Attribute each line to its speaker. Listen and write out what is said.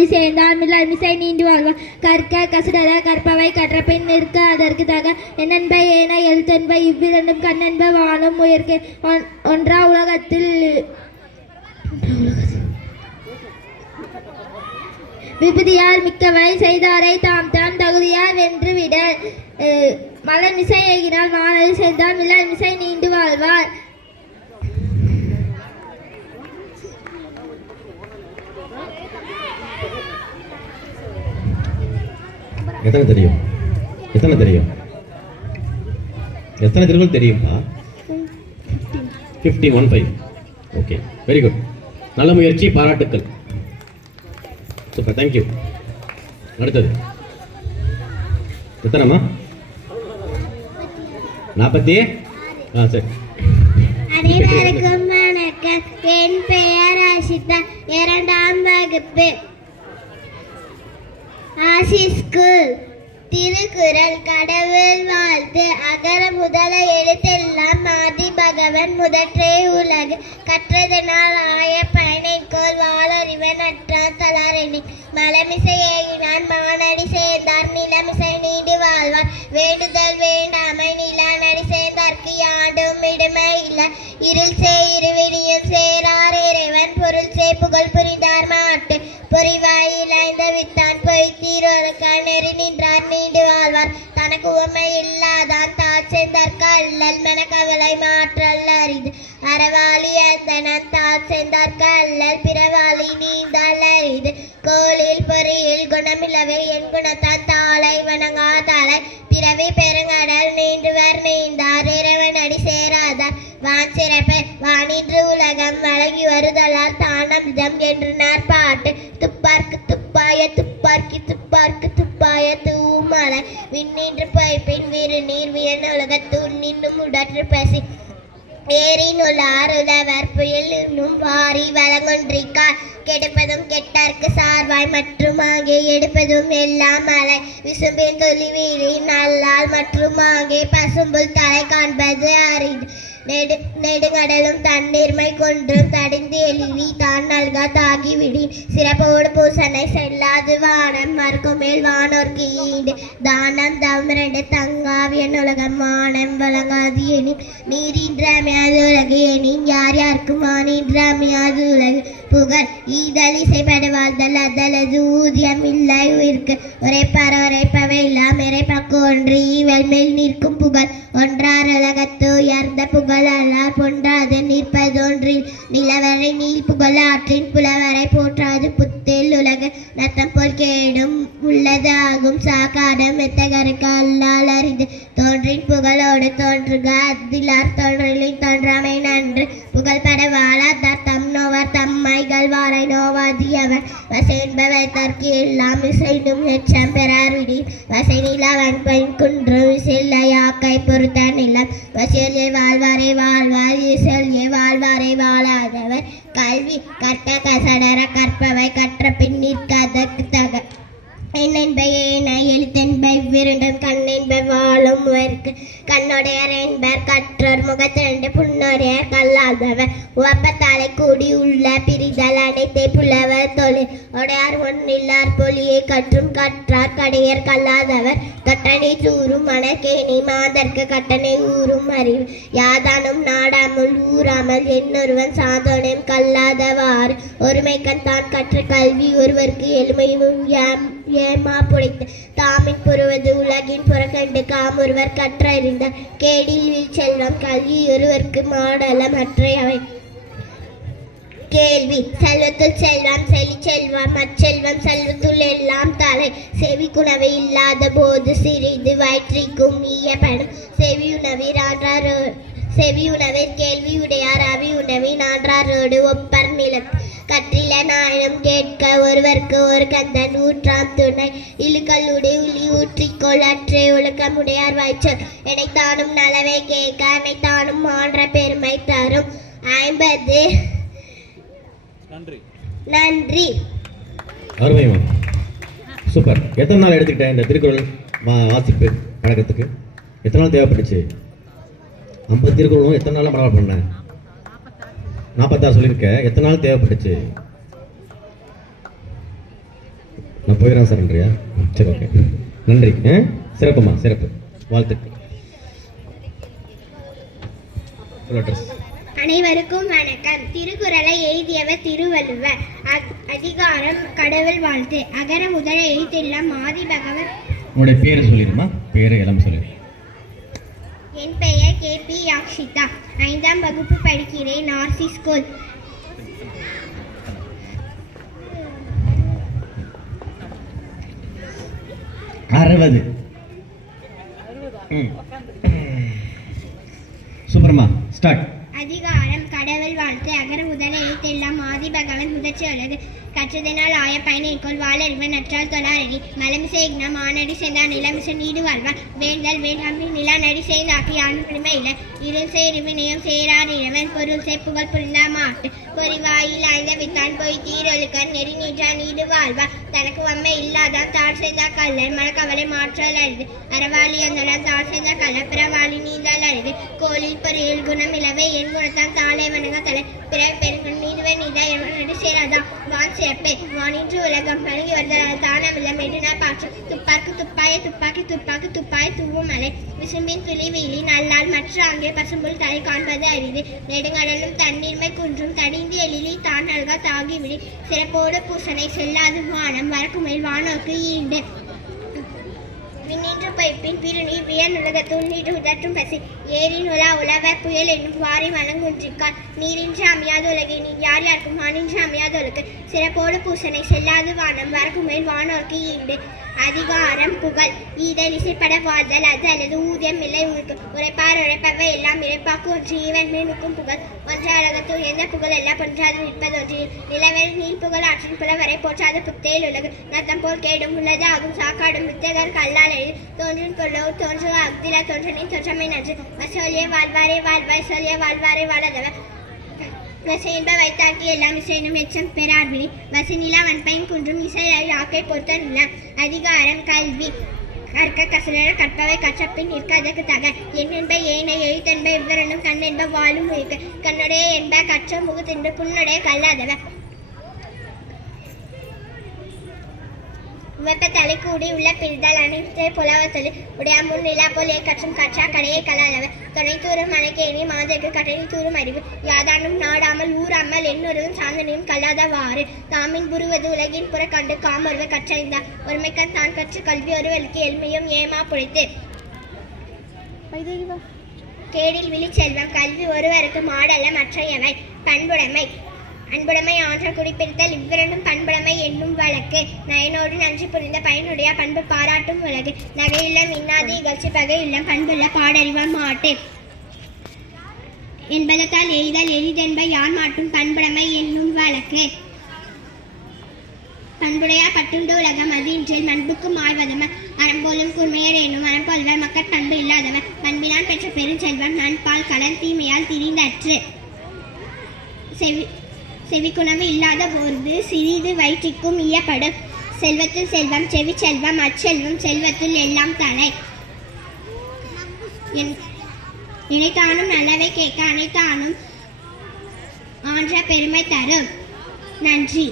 Speaker 1: அது சேர்ந்தான் மில்ல மிசை நீண்டு வாழ்வான் கற்க கசுடர கற்பவை கற்றபின் நிற்க அதற்கு தக என்னென்ப ஏன எழுத்தென்ப இவ்விரண்டும் கண்ணென்ப வானம் உயர்க்க ஒன்றா உலகத்தில் விபதியால் மிக்கவை செய்தாரை தாம் தான் தகுதியார் வென்று விட மலர் மிசை ஏகினால் வானது செய்தால் மில்லர் மிசை நீண்டு வாழ்வார்
Speaker 2: எத்தனை தெரியும் எத்தனை தெரியும் எத்தனை திருக்குறள் தெரியுமா fifty one five okay very good நல்ல முயற்சி பாராட்டுக்கள் சூப்பர் தேங்க்யூ அடுத்தது எத்தனைம்மா நாற்பத்தி ஆ சரி
Speaker 1: அனைவருக்கும் வணக்கம் என் பெயர் அஷிதா இரண்டாம் வகுப்பு ஆசி திருக்குறள் கடவுள் வாழ்த்து அகர முதல எழுத்தெல்லாம் ஆதி பகவன் முதற்றே உலகு கற்றதனால் ஆய பயனைக்கோள் வாழறிவன் அற்றார் தளாரணி மலமிசை ஏகினான் மானடி சேர்ந்தார் நிலமிசை நீடி வாழ்வார் வேண்டுதல் வேண்டாமை நிலா நடி சேர்ந்தார்க்கு யாண்டும் இடுமை இல்லை இருள் சே இருவினியும் அலை மாற்றல் அறிது அறவாளி அந்தனம் தான் சென்றார் கல்லல் பிறவாளி நீந்தால் அறிது கோளில் பொறியில் குணமில்லவே என் குணத்தான் தாளை வணங்கா தாளை பிறவி பெருங்கடல் நீண்டுவர் நீந்தார் இறைவன் அடி சேராதார் வான் சிறப்பு வானின்று உலகம் வழங்கி வருதலால் தானம் என்று நாற்பாட்டு வாழ விண்ணின்று பைப்பின் விரு நீர் வியல் உலகத்தூர் நின்றும் உடற்று பசி ஏரின் ஆறுதவர் புயல் இன்னும் வாரி வளங்கொன்றிக்கார் கெடுப்பதும் கெட்டார்க்கு சார்வாய் மற்றுமாகே எடுப்பதும் எல்லாம் மலை விசும்பின் தொழில் வீழி நல்லால் மற்றுமாகே பசும்புல் தலை காண்பது அரிது நெடுங்கடலும் தண்ணீர்மை கொன்றும் தடிந்து எழுவி தான் நல்கா தாகிவிடி சிறப்போடு பூசனை செல்லாது வானம் மறுக்கும் மேல் வானோர்க்கு ஈடு தானம் தவமிரண்டு தங்காவியன் உலகம் வானம் வழங்காது எனின் நீரின்றமையாது உலகு எனின் யார் யாருக்கு மானின்றமையாது உலகு புகழ் ஈதலிசைப்படு வாழ்தல் அதலது ஊதியம் இல்லை உயிர்க்கு ஒரே உரைப்பவை இல்லாம இறைப்பக்கு ஒன்று ஈவல் மேல் நிற்கும் புகழ் ஒன்றார் உலகத்து உயர்ந்த புகழ் பொன்றாது நிற்பதொன்றில் நிலவரை நீல் புகழ் ஆற்றின் புலவரை போற்றாது புத்தில் உலக நத்தம் போல் கேடும் உள்ளதாகும் சாக்காடம் எத்தகருக்கு அல்லால் அறிந்து தோன்றின் புகழோடு தோன்றுக அதிலார் தோன்றிலின் தோன்றாமை நன்று புகழ்பட வாழாதார் தம் நோவார் தம்மை வாரை நோவாதியவன் வசைன்பவை தற்கு எல்லாம் இசைந்தும் எச்சம் பெறார்விடி வசை நிலவன் பெண் குன்று விசில்லையாக்கை பொறுத்த நிலம் வசியலே வாழ்வாரை வாழ்வார் இசல்யே வாழ்வாரை வாழாதவர் கல்வி கட்ட கசடர கற்பவை கற்ற பின் நிற்காத தக என்னென்பை என எழுத்தென்பை விருண்டு எனக்கு கண்ணுடையர் என்பர் கற்றோர் முகத்திரண்டு புன்னோரையர் கல்லாதவர் உவப்பத்தாலை கூடி உள்ள பிரிதல் அனைத்தை புலவர் தொழில் உடையார் ஒன்றில்லார் பொலியை கற்றும் கற்றார் கடையர் கல்லாதவர் கட்டணை சூறும் மணக்கேணி மாதற்கு கட்டணை ஊறும் அறிவு யாதானும் நாடாமல் ஊறாமல் என்னொருவன் சாதனம் கல்லாதவாறு ஒருமைக்கன் தான் கற்ற கல்வி ஒருவருக்கு எளிமையும் ஏமா புடைத்து தாமின் புறுவது உலகின் புறக்கண்டு காமொருவர் கற்றறிந்த கேடில் வீழ்ச்செல்வம் செல்வம் கல்வி ஒருவருக்கு மாடலம் அற்றையவை கேள்வி செல்வத்துள் செல்வம் செலி செல்வம் அச்செல்வம் செல்வத்துள் எல்லாம் தலை செவி குணவு இல்லாத போது சிறிது வயிற்றிக்கும் ஈய பணம் செவி உணவிரான்றாரோ செவி உணவில் கேள்வி உடையார் அவி உணவி நான்றாரோடு ஒப்பர் நிலத்து கற்றில நாயனம் கேட்க ஒருவர்க்கு ஒரு கந்தன் ஊற்றாம் துணை இழுக்கல்லுடைய உளி ஊற்றிக்கொள் அற்றே ஒழுக்கமுடையார் வாய்ச்சல் எனைத்தானும் நலவை கேட்க அனைத்தானும் மாற பெருமை தரும் ஐம்பது நன்றி
Speaker 2: அருமைமா சூப்பர் எத்தனை நாள் எடுத்துக்கிட்டேன் இந்த திருக்குறள் வாசிப்பு பழக்கத்துக்கு எத்தனை நாள் தேவைப்பட்டுச்சு ஐம்பது திருக்குறளும் எத்தனை நாளாக பரவாயில்ல பண்ணேன் நாற்பத்தாறு சொல்லியிருக்கேன் எத்தனை நாள் தேவைப்பட்டுச்சு நான் போயிடுறேன் சார் நன்றியா சரி ஓகே நன்றி சிறப்புமா சிறப்பு வாழ்த்துக்கு
Speaker 1: அனைவருக்கும் வணக்கம் திருக்குறளை எழுதியவர் திருவள்ளுவர் அதிகாரம் கடவுள் வாழ்த்து அகர முதல எழுத்தெல்லாம் ஆதி பகவர்
Speaker 2: உங்களுடைய பேரை சொல்லிடுமா பேரை எல்லாம் சொல்லிடு
Speaker 1: என் பெயர் கே பி யாக்ஷிதா ஐந்தாம் வகுப்பு படிக்கிறேன் ஆர்சி ஸ்கூல்
Speaker 2: அறுபது சூப்பரமா ஸ்டார்ட்
Speaker 1: அதிகாரம் கடவுள் வாழ்த்து அகர முதல எழுத்தெல்லாம் ஆதி பகவன் முதற்சி உள்ளது கற்றதனால் ஆய கொள் வாழறிவன் நற்றால் தொழாரணி மலமிசை இனம் ஆனடி செய்தான் நிலமிசை நீடு வாழ்வான் வேண்டல் வேண்டாமை நிலா நடி செய்தாக்கி ஆண் இல்லை இதில் சேரும் வினயம் சேரார் இறைவன் பொருள் செப்புகள் புரிந்தாமா பொறிவாயில் அழுத வித்தான் போய் தீரொழுக்கன் நெறி நீற்றான் ஈடு வாழ்வா தனக்கு வம்மை இல்லாதான் தாழ் செய்தா கல்லர் மனக்கவலை மாற்றல் அருது அறவாளி அந்தளம் தாழ் செய்தா கல்ல பிறவாளி நீந்தால் அருது கோழில் பொறியில் குணம் இலவை என் குணத்தான் தாளை வணங்க தலை பிற பெருங்குண் நீதுவை நீதா எவனடி சேராதா வான் சிறப்பே வானின்று உலகம் பழகி வருதல் தானமில்லை மெடினா பாற்று துப்பாக்கு துப்பாய துப்பாக்கி துப்பா வாழ் தூவும் மலை விசும்பின் துளி வெயிலின் அல்லால் மற்ற அங்கே பசும்புல் தலை காண்பது அறிவு நெடுங்கடலும் தண்ணீர்மை குன்றும் தடிந்து எழிலி தான் அழகா தாகிவிடு சிறப்போடு பூசனை செல்லாது வானம் மேல் வானோக்கு ஈண்டு பைப்பின் உதற்றும் பசி ஏரின் உலா உலவ புயல் என்னும் வாரி மலங்குன்றிக்கான் நீரின்றி அமையாத உலகை நீ யார் யாருக்கும் அமையாத உலகு சிறப்போடு பூசனை செல்லாது வானம் மேல் வானோர்க்கு ஈண்டு அதிகாரம் புகழ் இதை விசைப்பட வாழ்தல் அது அல்லது ஊதியம் இல்லை உனக்கு உரைப்பார் உழைப்பவை எல்லாம் இறைப்பாக்கு ஒன்று ஈவன் மீனுக்கும் புகழ் ஒன்று அழகத்து உயர்ந்த புகழ் எல்லாம் ஒன்றாது நிற்பதொன்று நிலவில் நீர் புகழ் ஆற்றின் புலவரை போற்றாத புத்தையில் உள்ளது நத்தம் போல் கேடும் உள்ளது ஆகும் சாக்காடும் வித்தகர் கல்லாலையில் தோன்றும் கொள்ளோ தோன்று அக்தில தோன்றனின் தோற்றமை நன்று சொல்லிய வாழ்வாரே வாழ்வாய் சொல்லிய வாழ்வாரே வாழதவர் என்ப வைத்தாக்கி எல்லாம் இசைனும் எச்சம் பெறார்வினி வசிநிலா வன்பையும் குன்றும் இசை யாக்கை பொறுத்த நிலம் அதிகாரம் கல்வி கற்க கசலர கற்பவை கற்றப்பின் நிற்காதற்கு தக என்னென்ப ஏனை எழுத்தென்ப இவ்வரனும் கண்ணென்ப வாழும் இருக்கு கண்ணுடைய என்ப கற்ற முகத்தென்று புண்ணுடைய கல்லாதவ உவப்ப தலை கூடி உள்ள பிரிதல் அனைத்து புலவத்தொழில் உடைய முன் நிலா போல் கற்றும் கற்றா கடையை கலாதவன் கனைத்தூரம் மணக்கேணி மாதர்க்கு கடனை தூரும் அறிவு யாதானும் நாடாமல் ஊறாமல் என்னொருதும் சாந்தனையும் கல்லாதவாறு தாமின் புருவது உலகின் புற கண்டு காமொருவ கற்றறிந்தார் ஒருமைக்கண் தான் கற்று கல்வி ஒருவருக்கு எளிமையும் ஏமா பொழித்து கேடில் விழிச்செல்வம் கல்வி ஒருவருக்கு மாடல்ல மற்றையவை பண்புடைமை அன்புடைமை ஆற்றல் குறிப்பிடுத்தல் இவ்விரண்டும் பண்புடைமை என்னும் வழக்கு நயனோடு நன்றி புரிந்த பயனுடைய பண்பு பாராட்டும் உலகு நகையில்லம் இன்னாது இகழ்ச்சி பகை இல்லம் பண்புள்ள பாடறிவ மாட்டு என்பதத்தால் எய்தல் எளிதென்ப யான் மாட்டும் பண்புடைமை என்னும் வழக்கு பண்புடையா பட்டுண்டு உலகம் அது இன்றில் மண்புக்கும் ஆழ்வதமன் அறம்போலும் குர்மையர் எனும் அறம் மக்கள் பண்பு இல்லாதவர் பண்பிலான் பெற்ற பெருஞ்செல்வம் நண்பால் கலன் தீமையால் திரிந்தற்று செவி செவிக்குணவு இல்லாத போது சிறிது வயிற்றிற்கும் ஈயப்படும் செல்வத்தில் செல்வம் செவி செல்வம் அச்செல்வம் செல்வத்தில் எல்லாம் தலை நினைத்தானும் நல்லவை கேட்க அனைத்தானும் ஆன்ற பெருமை தரும் நன்றி